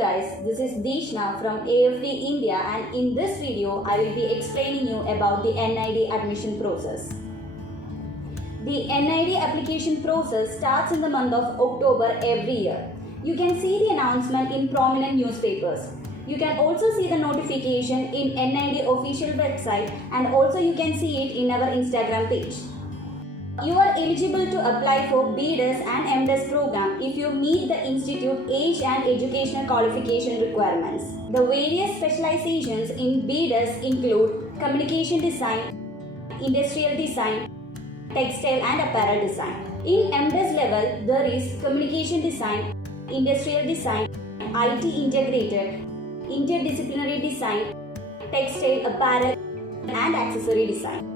guys, this is Dishna from AFD India, and in this video I will be explaining you about the NID admission process. The NID application process starts in the month of October every year. You can see the announcement in prominent newspapers. You can also see the notification in NID official website, and also you can see it in our Instagram page. You are eligible to apply for BDES and MDES program if you meet the institute age and educational qualification requirements. The various specializations in BDES include communication design, industrial design, textile and apparel design. In MDES level, there is communication design, industrial design, IT integrated, interdisciplinary design, textile, apparel and accessory design.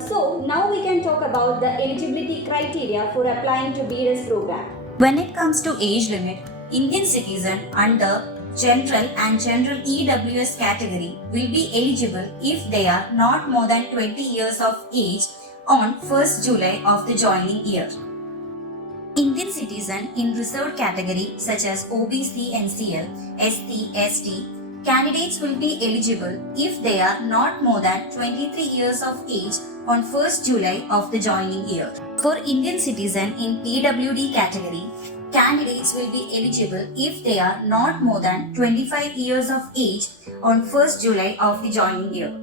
So now we can talk about the eligibility criteria for applying to BDES program. When it comes to age limit, Indian citizen under General and General EWS category will be eligible if they are not more than 20 years of age on 1st July of the joining year. Indian citizen in reserved category such as OBC, NCL, SC, ST, candidates will be eligible if they are not more than 23 years of age on 1st July of the joining year. For Indian citizen in PWD category, candidates will be eligible if they are not more than 25 years of age on 1st July of the joining year.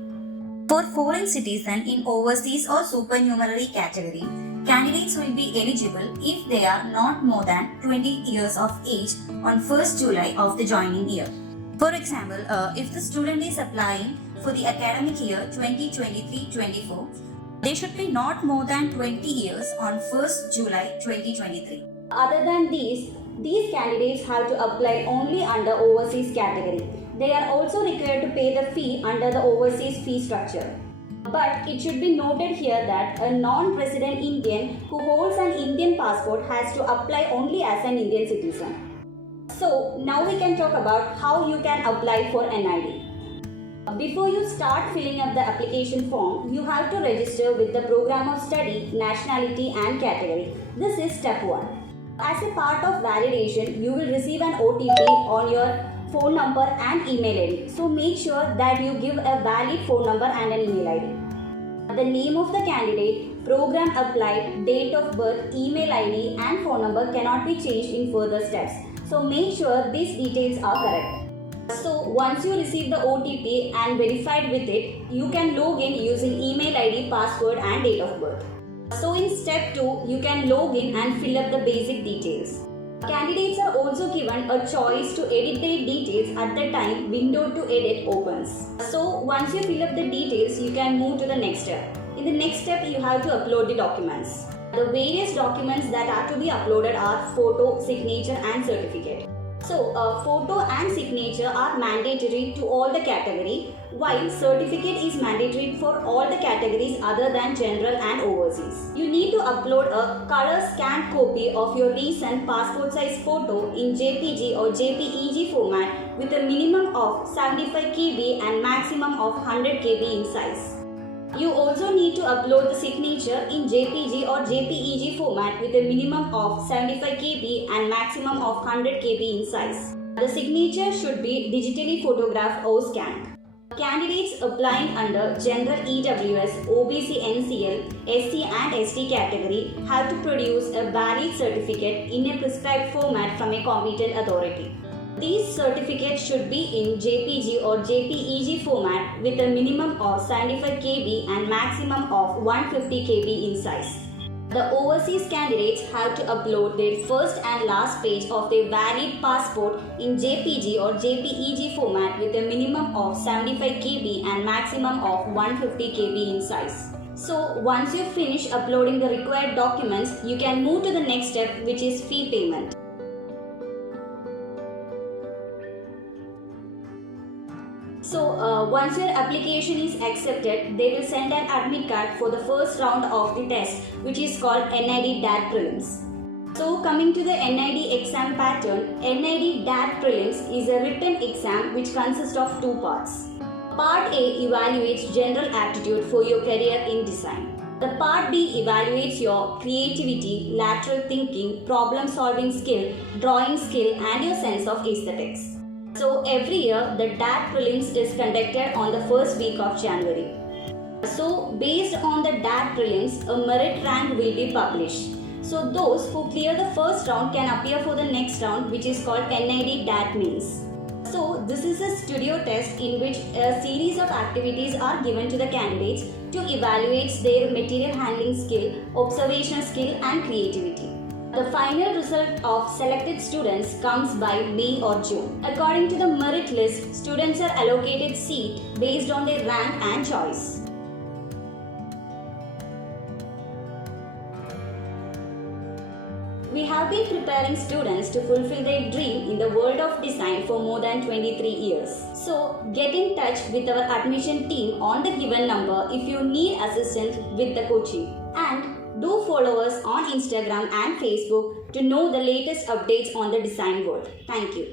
For foreign citizen in overseas or supernumerary category, candidates will be eligible if they are not more than 20 years of age on 1st July of the joining year. For example, if the student is applying for the academic year 2023-24, they should be not more than 20 years on 1st July 2023. Other than these candidates have to apply only under overseas category. They are also required to pay the fee under the overseas fee structure. But it should be noted here that a non-resident Indian who holds an Indian passport has to apply only as an Indian citizen. So now we can talk about how you can apply for NID. Before you start filling up the application form, you have to register with the program of study, nationality and category. This is step 1. As a part of validation, you will receive an OTP on your phone number and email ID. So make sure that you give a valid phone number and an email ID. The name of the candidate, program applied, date of birth, email ID and phone number cannot be changed in further steps. So make sure these details are correct. So once you receive the OTP and verified with it, you can log in using email ID, password and date of birth. So in step 2, you can log in and fill up the basic details. Candidates are also given a choice to edit their details at the time window to edit opens. So once you fill up the details, you can move to the next step. In the next step, you have to upload the documents. The various documents that are to be uploaded are photo, signature and certificate. So, photo and signature are mandatory to all the category, while certificate is mandatory for all the categories other than general and overseas. You need to upload a color scanned copy of your recent passport size photo in JPG or JPEG format with a minimum of 75 KB and maximum of 100 KB in size. You also need to upload the signature in JPG or JPEG format with a minimum of 75 KB and maximum of 100 KB in size. The signature should be digitally photographed or scanned. Candidates applying under General EWS, OBC, NCL, SC and ST category have to produce a valid certificate in a prescribed format from a competent authority. These certificates should be in JPG or JPEG format with a minimum of 75 KB and maximum of 150 KB in size. The overseas candidates have to upload their first and last page of their valid passport in JPG or JPEG format with a minimum of 75 KB and maximum of 150 KB in size. So once you finish uploading the required documents, you can move to the next step, which is fee payment. So once your application is accepted, they will send an admit card for the first round of the test, which is called NID DAT Prelims. So coming to the NID exam pattern, NID DAT Prelims is a written exam which consists of 2 parts. Part A evaluates general aptitude for your career in design. The Part B evaluates your creativity, lateral thinking, problem solving skill, drawing skill and your sense of aesthetics. So every year the DAT prelims is conducted on the first week of January. So based on the DAT prelims, a merit rank will be published. So those who clear the first round can appear for the next round, which is called NID DAT Mains. So this is a studio test in which a series of activities are given to the candidates to evaluate their material handling skill, observational skill and creativity. The final result of selected students comes by May or June. According to the merit list, students are allocated seat based on their rank and choice. We have been preparing students to fulfill their dream in the world of design for more than 23 years. So get in touch with our admission team on the given number if you need assistance with the coaching. And do follow us on Instagram and Facebook to know the latest updates on the design world. Thank you.